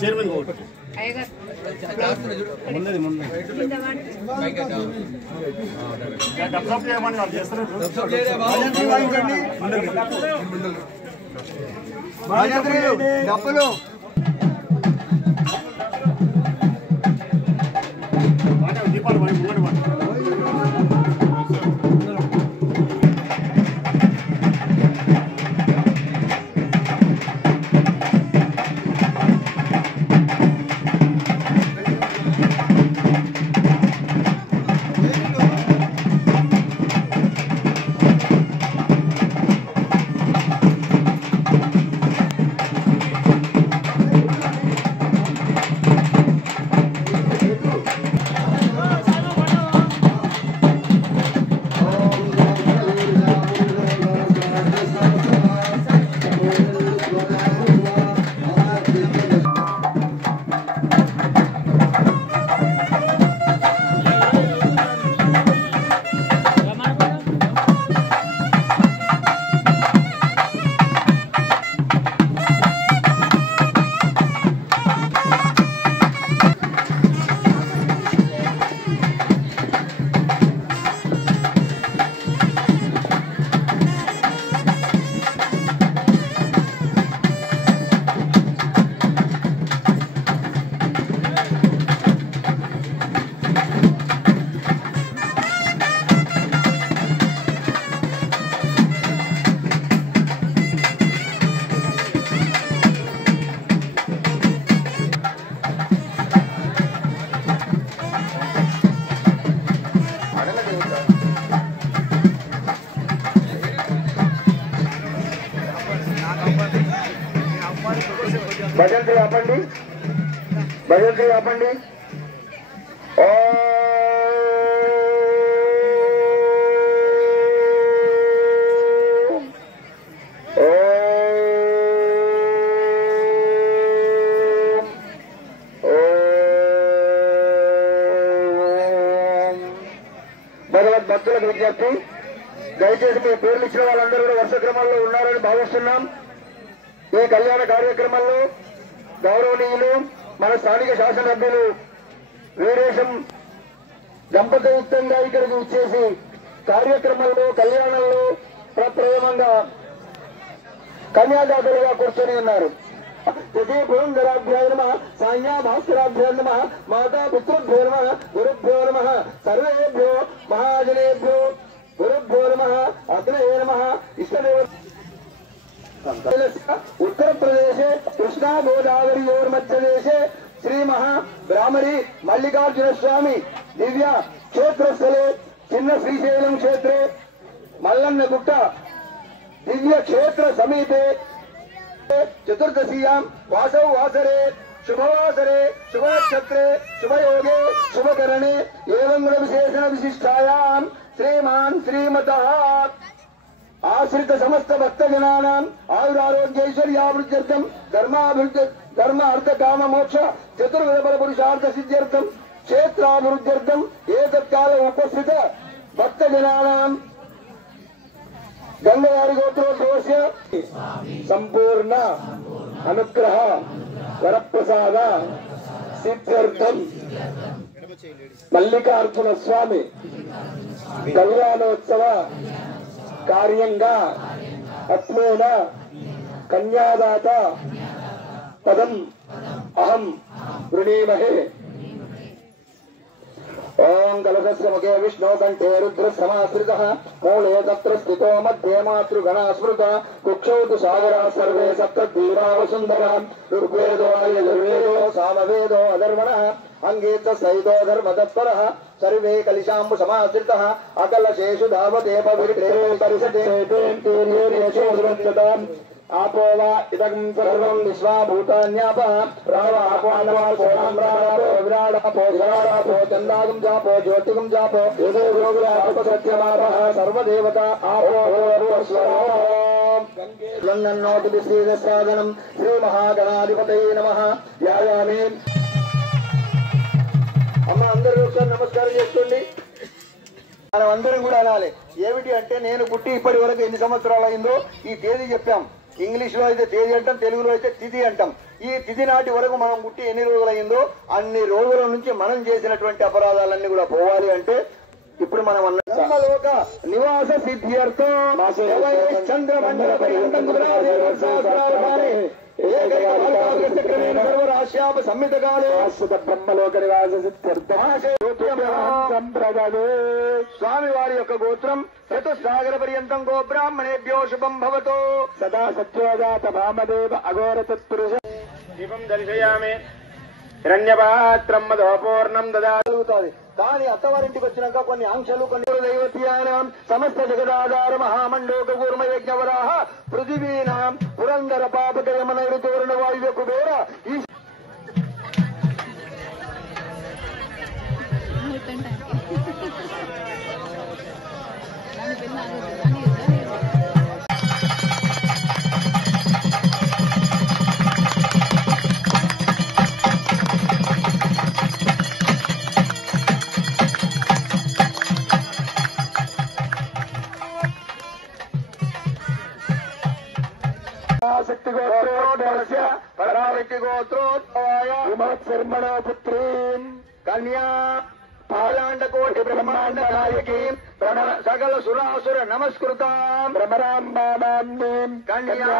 Chairman డబ్బులు దీపాలు ముంగడి భజంత్రి ఆపండి, భజంత్రి ఆపండి. భగవద్భక్తులకు విజ్ఞప్తి, దయచేసి మీ పేర్లు ఇచ్చిన వాళ్ళందరూ కూడా వరుస క్రమంలో ఉన్నారని భావిస్తున్నాం. ఈ కళ్యాణ కార్యక్రమంలో గౌరవనీయులు మన స్థానిక శాసనసభ్యులు వీరేశం దంపతియుక్తంగా ఇక్కడికి ఇచ్చేసి కార్యక్రమంలో కళ్యాణంలో ప్రప్రయమంగా కన్యాదాతలుగా కూర్చొని ఉన్నారు. పురంధరాభ్యాయ నమ, సాయ్యా భాస్కరాభ్యాయ నమ, మాతా పుత్రభ్యో నమ, గురుభ్యో నమ, సర్వేభ్యో మహాజనేభ్యో గురుభ్యో నమ, అగ్నయే నమ. ఇష్టదేవ उत्तर प्रदेशे कृष्णा गोदावरीयोर्मध्यदेशे श्री महाब्राह्मणी मल्लिकार्जुन स्वामी दिव्य क्षेत्र स्थले चिन्न श्रीशैलम क्षेत्रे मल्लन्नगुट्ट दिव्य क्षेत्र समीपे चतुर्दशीयां वासौ वासरे शुभवासरे शुभनक्षत्रे शुभयोगे शुभकरणे एवं विशेषण विशिष्टायां श्रीमान् श्रीमतः आश्रित समस्त भक्तजनानां आयुरारोग्यैश्वर्याभिवृद्ध्यर्थं धर्म अर्थ काम मोक्ष चतुर्विध फल पुरुषार्थ सिद्ध्यर्थं क्षेत्राभिवृद्ध्यर्थं एतत्काल उपस्थित भक्तजनानां गंगवारी गोत्रोद्भवस्य संपूर्ण अनुग्रह वरप्रसाद सिद्ध्यर्थं मल्लिकार्जुन स्वामी कल्याणोत्सव कार्यांगा अत्मेन कन्यादात पदम अहम वृणीमहे. ओं कलशस्य मुखे विष्णु कंठे रुद्र समाश्रितः मूले तत्र स्थितो मध्ये मातृगणा स्मृता कुक्षौ तु सागरा सर्वे सप्ततीरा वसुन्धरा ऋग्वेदो यजुर्वेदो सामवेदो अधर्वणः अंगे च सहितो धर्मतत्परः सर्वे कलिशाम्बु समाश्रितः अकलशेषु धावते पवित्रे परिषदे आपो वा इदं सर्वं विश्वाभूतान्यापः प्रावापो विराडापो विराडापो चन्दागं जापो ज्योतिगं जापो यदो योगिरापो सत्यमापः सर्वदेवता आपो लन्नोति विश्रीदसादनं श्रीमहागणाधिपतये नमः. यायामि అమ్మ అందరూ ఒకసారి నమస్కారం చేసుకోండి. మనం అందరం కూడా అనాలి. ఏమిటి అంటే నేను పుట్టి ఇప్పటి వరకు ఎన్ని సంవత్సరాలు అయిందో ఈ తేదీ చెప్పాం. ఇంగ్లీష్లో అయితే తేదీ అంటాం, తెలుగులో అయితే తిథి అంటాం. ఈ తిథి నాటి వరకు మనం పుట్టి ఎన్ని రోజులైందో అన్ని రోజుల నుంచి మనం చేసినటువంటి అపరాధాలన్నీ కూడా పోవాలి అంటే ఇప్పుడు మనం అన్నలోక నివాస సిద్ధ్యర్థం చంద్రమండల బ్రహ్మలోక నివాస స్వామి వారి యొక్క గోత్రం చతుస్సాగర పర్యంతం గో బ్రాహ్మణేభ్యో శుభం భవతో సదా సత్యోజాత భామదేవ అఘోర తత్పురుష దీపం దర్శయామి హిరణ్యపాత్రం మధోపూర్ణం దదాలుగుతుంది. కానీ అత్తవారింటికి వచ్చినాక కొన్ని ఆంక్షలు, కొన్ని దైవత్యానాం సమస్త జగదాధార మహామండోక కూర్మ యజ్ఞవరాహ పృథివీనాం పురందర పాపకయమన ఋతువర్ణ వాయువ్య కుబేర ఈ శక్తి గోత్రోద్భవస్య పరాశక్తి గోత్రోద్భవాయ విమత్సర్మణో పుత్రీం కన్యా పాలాండకోటి బ్రహ్మాండ నాయకీం సకల సురాసుర నమస్కృతాం భ్రమరాంబాం కన్యా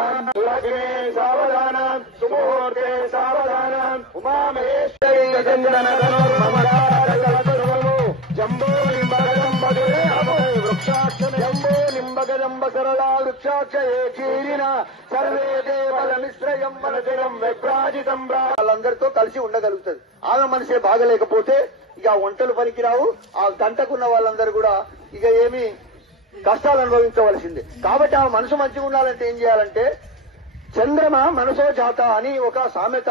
సావధానం సుముహూర్తే సావధానం ఉమామహేశ్వరీ jumbo నింబగదంబే వృక్షాక్ష jumbo నింబగదంబ Sarala వృక్షాక్ష ఏకీరిన survey Devala మిశ్రయం వనజయం విభ్రాజితం. వాళ్ళందరితో కలిసి ఉండగలుగుతుంది. ఆమె మనసే బాగలేకపోతే ఇక వంటలు పనికిరావు. ఆ గంటకున్న వాళ్ళందరూ కూడా ఇక ఏమి కష్టాలు అనుభవించవలసిందే. కాబట్టి ఆ మనసు మంచిగా ఉండాలంటే ఏం చేయాలంటే చంద్రమ మనసో జాత అని ఒక సామెత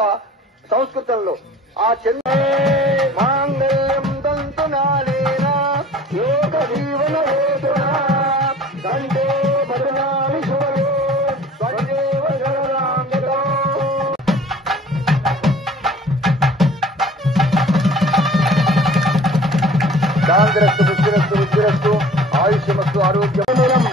సంస్కృతంలో. ఆ చంద్ర మాంగళ్యం తంతునాలేనా లోక జీవన హేతునా కంటే భద్రామి శుభలో స్వదేవ శరణాంగతో. శాంతిరస్తు బుద్ధిరస్తు బుద్ధిరస్తు ఆయుష్యమస్తు ఆరోగ్యం.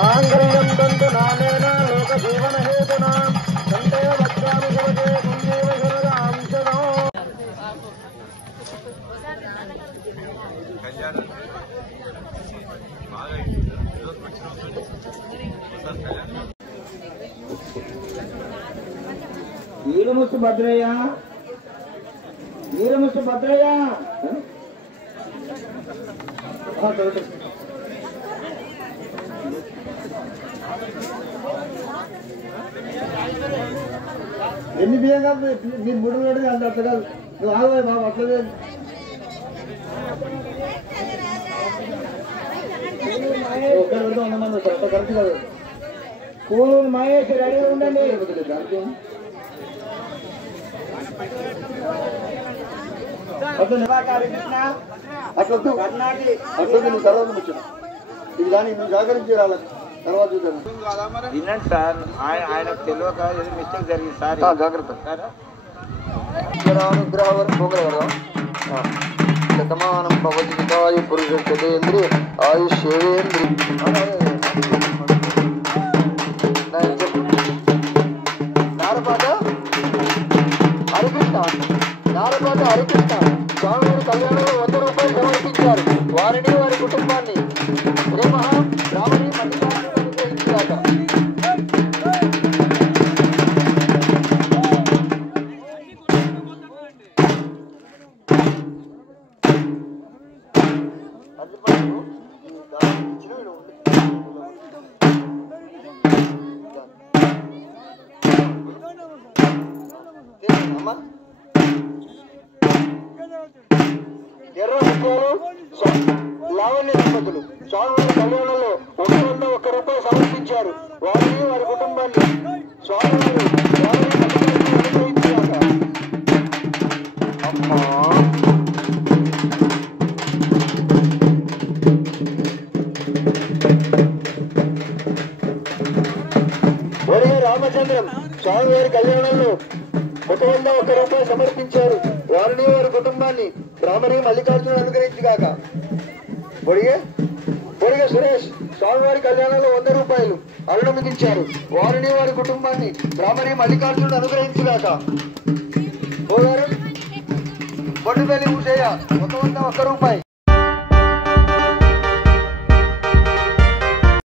మాంగళ్యం తంతు నానేనా లోక జీవన హేతునా కంటే భద్రామి శుభతే సంజీవ శరణాంశనో. వీరముస్తు భద్రయ్య, వీరముస్తు భద్రయ్య. ఎన్ని బియ్యం కాదు మీరు 3 గంటలు అంత అట్లా కాదు. నువ్వు ఆగవాయి బాబు అట్లనే. ఒక్కరు వెళ్తే 100 మంది వస్తారు. అట్లా కరెక్ట్ కాదు. పూలు మహేష్ రెడీగా ఉండండి. అట్లా నువ్వు తర్వాత ముచ్చు ఇది కానీ నువ్వు జాగ్రత్త రావాలి. తర్వాత చూద్దాం. వినండి సార్, ఆయనకు తెలియక ఏదో మిస్టేక్ జరిగింది సార్. జాగ్రత్త శతమానం భవతి హితాయు పురుష శతేంద్రియ ఆయుష్యేంద్రి. నారపాట హరికృష్ణ, నారపాట హరికృష్ణ స్వామివారి కళ్యాణంలో 100 రూపాయలు సమర్పించారు. వారిని వారి కుటుంబాన్ని శ్రీ మహా రామణి అనుగ్రహించాక. ఎర్ర ముక్కలు లావణ్య దంపతులు స్వామివారి కళ్యాణంలో 101 రూపాయలు సమర్పించారు. వారిని వారి కుటుంబాన్ని స్వామివారు అనుగ్రహించాక. అమ్మా ఒడిగే రామచంద్రం స్వామివారి కళ్యాణంలో 101 రూపాయలు సమర్పించారు. వారిని వారి కుటుంబాన్ని బ్రాహ్మణి మల్లికార్జునుడు అనుగ్రహించుగాక. ఒడిగే సురేష్ స్వామివారి కళ్యాణంలో 100 రూపాయలు అరుణమించారు. వారిని వారి కుటుంబాన్ని బ్రాహ్మణి మల్లికార్జునుడు అనుగ్రహించుగాక. బొడ్డుపల్లి ఊషయ్య 101 రూపాయి.